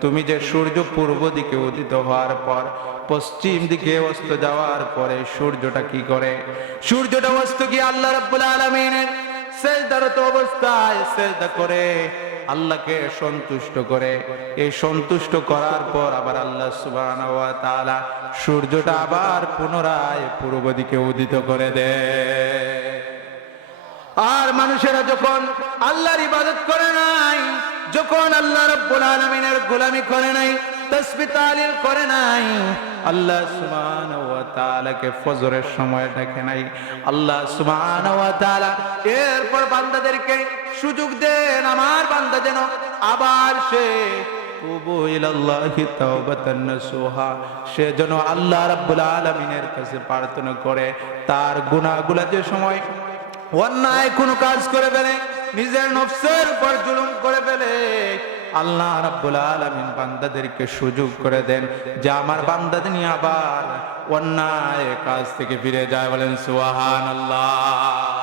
তুমি যে সূর্য পূর্ব দিকে উদিত হওয়ার পর, পশ্চিম দিকে অস্ত যাওয়ার পরে সূর্যটা কি করে? সূর্যটা অস্ত আল্লাহ রাব্বুল অবস্থায় করে আল্লাহকে সন্তুষ্ট করে। এই সন্তুষ্ট করার পর আবার আল্লাহ ওয়া সূর্যটা আবার পুনরায় পূর্ব দিকে উদিত করে দেয়। আর মানুষেরা যখন আল্লাহর ইবাদত করে নাই, যখন আল্লাহ রাব্বুল আলামিনের গোলামি করে নাই বান্দাদেরকে সুযোগ দেন, আমার বান্দা যেন আবার সে যেন আল্লাহ রাব্বুল আলামিনের কাছে প্রার্থনা করে। তার গুনাহগুলো যে সময় অন্যায় কোনো কাজ করে ফেলে, নিজের নফসের উপর জুলুম করে ফেলে। আল্লাহ রাব্বুল আলামিন বান্দাদেরকে সুযোগ করে দেন যে আমার বান্দাদের নিয়ে আবার অন্যায় কাজ থেকে ফিরে যায় বলেন সুবহানাল্লাহ।